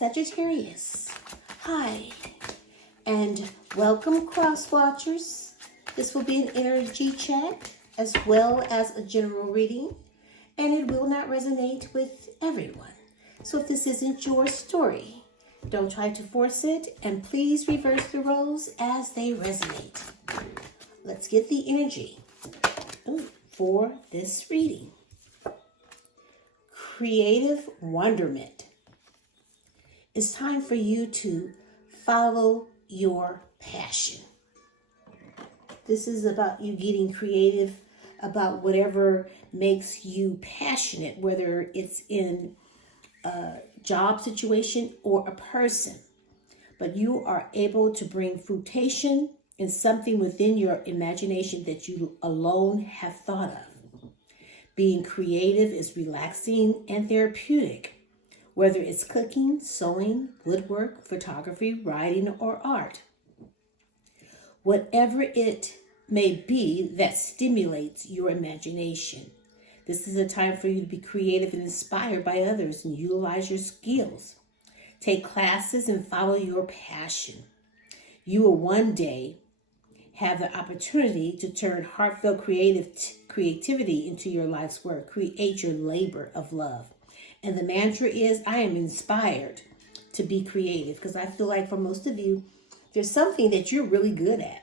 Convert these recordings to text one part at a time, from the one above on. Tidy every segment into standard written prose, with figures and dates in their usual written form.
Sagittarius. Hi, and welcome, cross watchers. This will be an energy check as well as a general reading, and it will not resonate with everyone. So if this isn't your story, don't try to force it, and please reverse the roles as they resonate. Let's get the energy for this reading. Creative wonderment. It's time for you to follow your passion. This is about you getting creative about whatever makes you passionate, whether it's in a job situation or a person. But you are able to bring fruition in something within your imagination that you alone have thought of. Being creative is relaxing and therapeutic. Whether it's cooking, sewing, woodwork, photography, writing, or art. Whatever it may be that stimulates your imagination. This is a time for you to be creative and inspired by others and utilize your skills. Take classes and follow your passion. You will one day have the opportunity to turn heartfelt creativity into your life's work. Create your labor of love. And the mantra is, I am inspired to be creative, because I feel like for most of you, there's something that you're really good at.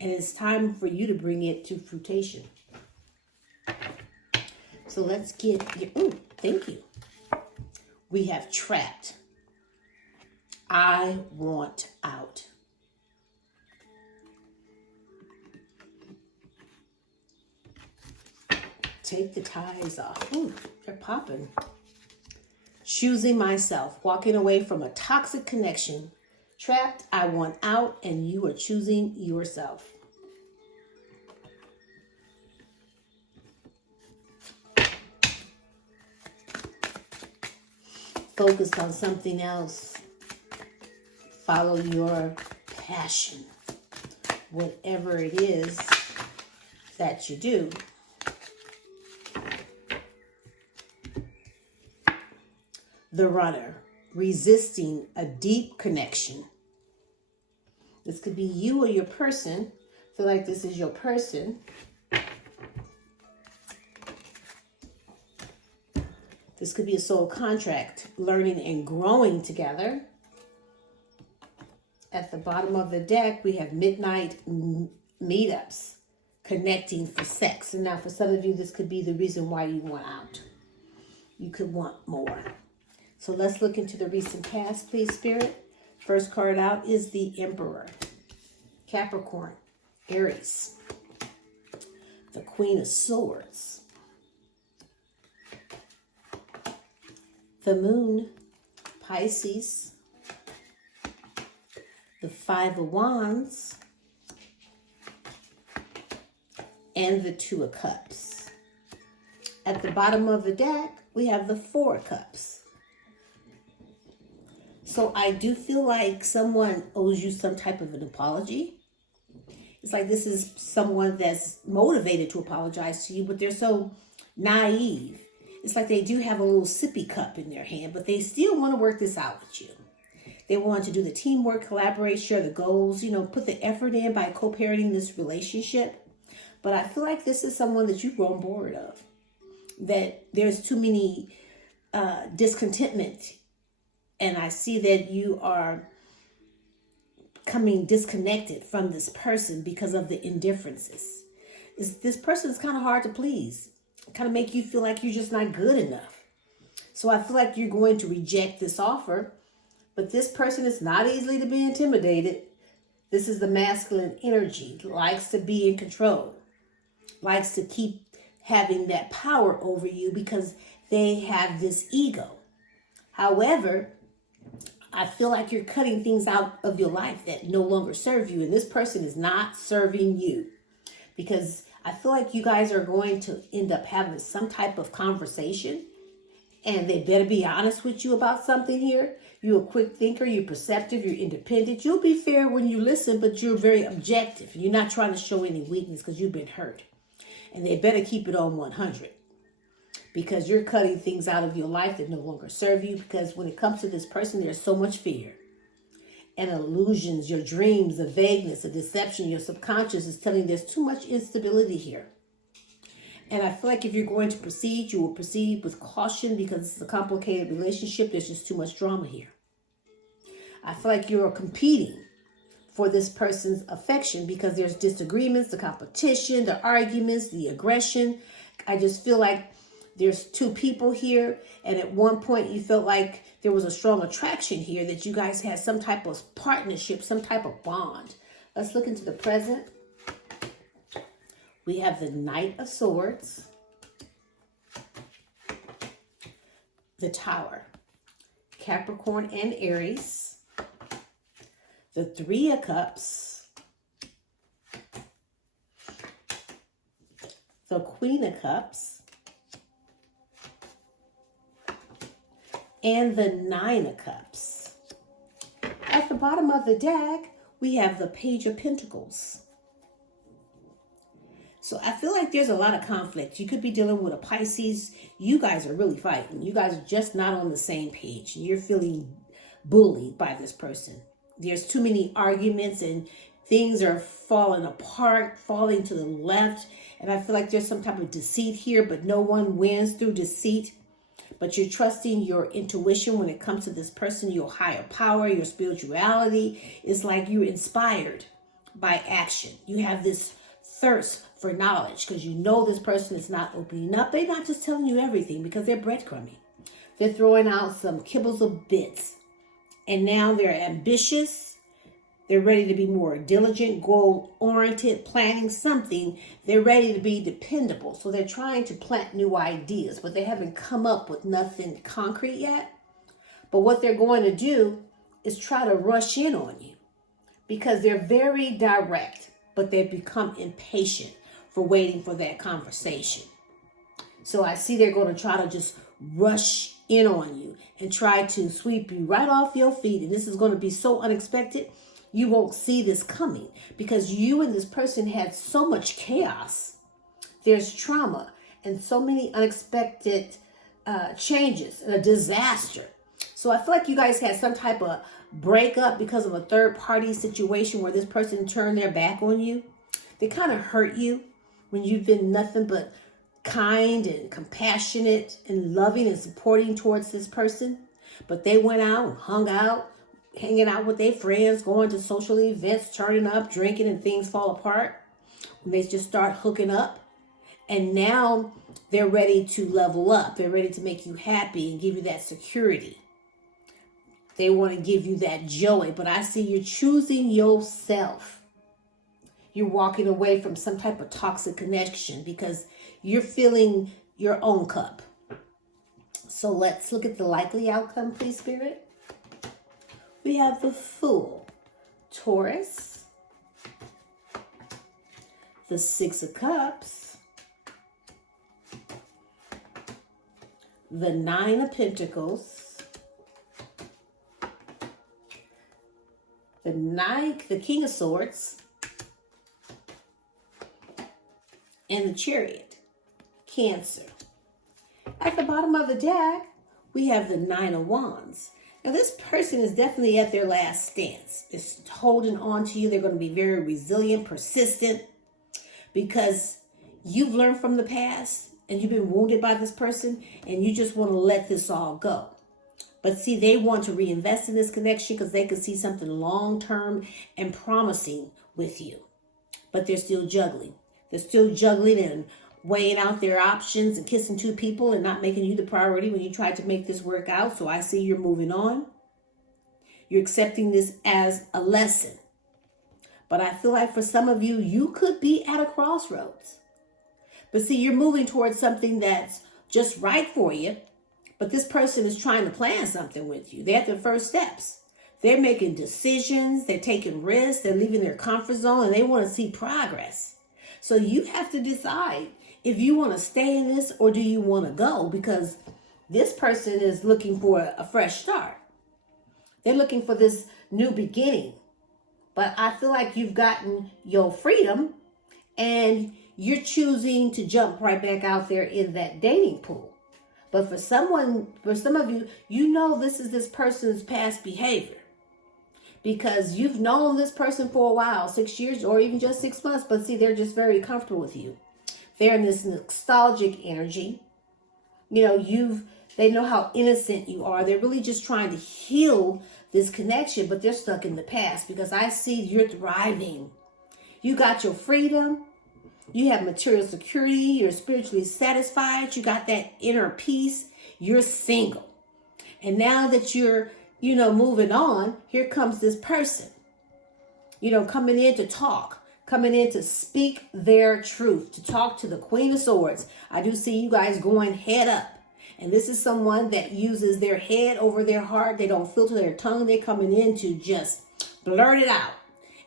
And it's time for you to bring it to fruition. So let's get, thank you. We have trapped. I want out. Take the ties off. They're popping. Choosing myself, walking away from a toxic connection. Trapped, I want out, and you are choosing yourself. Focus on something else. Follow your passion. Whatever it is that you do. The runner, resisting a deep connection. This could be you or your person. Feel like this is your person. This could be a soul contract, learning and growing together. At the bottom of the deck, we have midnight meetups, connecting for sex. And now for some of you, this could be the reason why you want out. You could want more. So let's look into the recent past, please, Spirit. First card out is the Emperor. Capricorn, Aries. The Queen of Swords. The Moon, Pisces. The Five of Wands. And the Two of Cups. At the bottom of the deck, we have the Four of Cups. So I do feel like someone owes you some type of an apology. It's like this is someone that's motivated to apologize to you, but they're so naive. It's like they do have a little sippy cup in their hand, but they still want to work this out with you. They want to do the teamwork, collaborate, share the goals, put the effort in by co-parenting this relationship. But I feel like this is someone that you've grown bored of. That there's too many discontentment. And I see that you are becoming disconnected from this person because of the indifferences. This person is kind of hard to please. Kind of make you feel like you're just not good enough. So I feel like you're going to reject this offer. But this person is not easily to be intimidated. This is the masculine energy. Likes to be in control. Likes to keep having that power over you because they have this ego. However, I feel like you're cutting things out of your life that no longer serve you. And this person is not serving you. Because I feel like you guys are going to end up having some type of conversation. And they better be honest with you about something here. You're a quick thinker. You're perceptive. You're independent. You'll be fair when you listen, but you're very objective. You're not trying to show any weakness because you've been hurt. And they better keep it on 100. because you're cutting things out of your life that no longer serve you. Because when it comes to this person, there's so much fear and illusions, your dreams, the vagueness, the deception, your subconscious is telling you there's too much instability here. And I feel like if you're going to proceed, you will proceed with caution because it's a complicated relationship. There's just too much drama here. I feel like you're competing for this person's affection because there's disagreements, the competition, the arguments, the aggression. I just feel like there's two people here. And at one point you felt like there was a strong attraction here, that you guys had some type of partnership, some type of bond. Let's look into the present. We have the Knight of Swords, the Tower, Capricorn and Aries, the Three of Cups, the Queen of Cups, and the Nine of Cups. At the bottom of the deck, we have the Page of Pentacles. So I feel like there's a lot of conflict. You could be dealing with a Pisces. You guys are really fighting. You guys are just not on the same page. You're feeling bullied by this person. There's too many arguments and things are falling apart, falling to the left. And I feel like there's some type of deceit here, but no one wins through deceit. But you're trusting your intuition when it comes to this person, your higher power, your spirituality. It's like you're inspired by action. You have this thirst for knowledge because you know this person is not opening up. They're not just telling you everything because they're breadcrumbing. They're throwing out some kibbles of bits. And now they're ambitious. They're ready to be more diligent, goal-oriented, planning something. They're ready to be dependable. So they're trying to plant new ideas, but they haven't come up with nothing concrete yet. But what they're going to do is try to rush in on you because they're very direct, but they've become impatient for waiting for that conversation. So I see they're going to try to just rush in on you and try to sweep you right off your feet. And this is going to be so unexpected. You won't see this coming because you and this person had so much chaos. There's trauma and so many unexpected changes and a disaster. So I feel like you guys had some type of breakup because of a third party situation where this person turned their back on you. They kind of hurt you when you've been nothing but kind and compassionate and loving and supporting towards this person. But they went out and hung out, hanging out with their friends, going to social events, turning up, drinking, and things fall apart. When they just start hooking up. And now they're ready to level up. They're ready to make you happy and give you that security. They want to give you that joy. But I see you're choosing yourself. You're walking away from some type of toxic connection because you're filling your own cup. So let's look at the likely outcome, please, Spirit. We have the Fool, Taurus, the Six of Cups, the Nine of Pentacles, the King of Swords, and the Chariot, Cancer. At the bottom of the deck, we have the Nine of Wands. Now, this person is definitely at their last stance. It's holding on to you. They're going to be very resilient, persistent, because you've learned from the past and you've been wounded by this person and you just want to let this all go. But see, they want to reinvest in this connection because they can see something long-term and promising with you. But they're still juggling. They're still juggling and weighing out their options and kissing two people and not making you the priority when you tried to make this work out. So I see you're moving on. You're accepting this as a lesson. But I feel like for some of you, you could be at a crossroads. But see, you're moving towards something that's just right for you. But this person is trying to plan something with you. They're at their first steps. They're making decisions. They're taking risks. They're leaving their comfort zone and they want to see progress. So you have to decide if you want to stay in this or do you want to go, because this person is looking for a fresh start. They're looking for this new beginning. But I feel like you've gotten your freedom and you're choosing to jump right back out there in that dating pool. But for some of you, you know this is this person's past behavior. Because you've known this person for a while, 6 years or even just 6 months. But see, they're just very comfortable with you. They're in this nostalgic energy. You know, they know how innocent you are. They're really just trying to heal this connection, but they're stuck in the past because I see you're thriving. You got your freedom. You have material security. You're spiritually satisfied. You got that inner peace. You're single. And now that you're, moving on, here comes this person, coming in to talk, coming in to speak their truth, to talk to the Queen of Swords. I do see you guys going head up. And this is someone that uses their head over their heart. They don't filter their tongue. They're coming in to just blurt it out.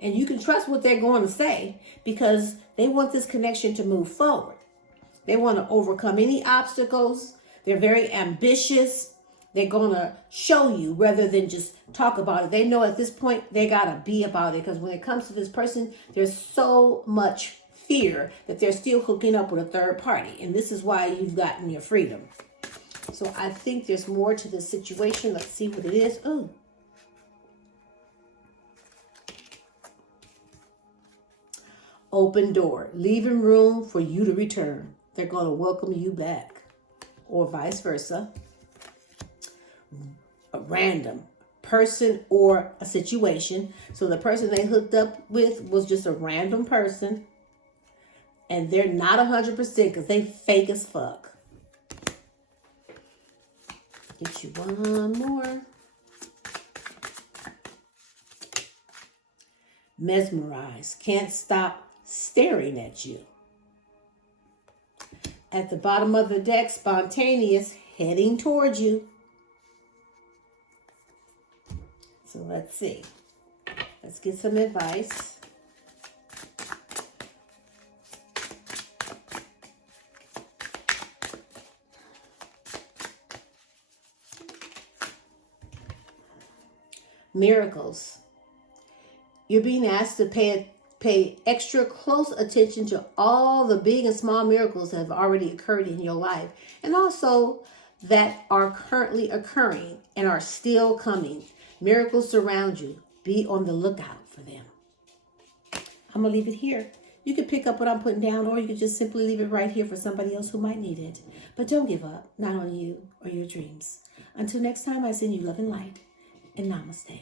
And you can trust what they're going to say because they want this connection to move forward. They want to overcome any obstacles. They're very ambitious. They're going to show you rather than just talk about it. They know at this point they got to be about it because when it comes to this person, there's so much fear that they're still hooking up with a third party. And this is why you've gotten your freedom. So I think there's more to this situation. Let's see what it is. Oh. Open door, leaving room for you to return. They're going to welcome you back or vice versa. A random person or a situation. So the person they hooked up with was just a random person and they're not 100% because they fake as fuck. Get you one more. Mesmerized. Can't stop staring at you. At the bottom of the deck, spontaneous, heading towards you. So let's see. Let's get some advice. Miracles. You're being asked to pay extra close attention to all the big and small miracles that have already occurred in your life and also that are currently occurring and are still coming. Miracles surround you. Be on the lookout for them. I'm going to leave it here. You can pick up what I'm putting down or you can just simply leave it right here for somebody else who might need it. But don't give up, not on you or your dreams. Until next time, I send you love and light. And namaste.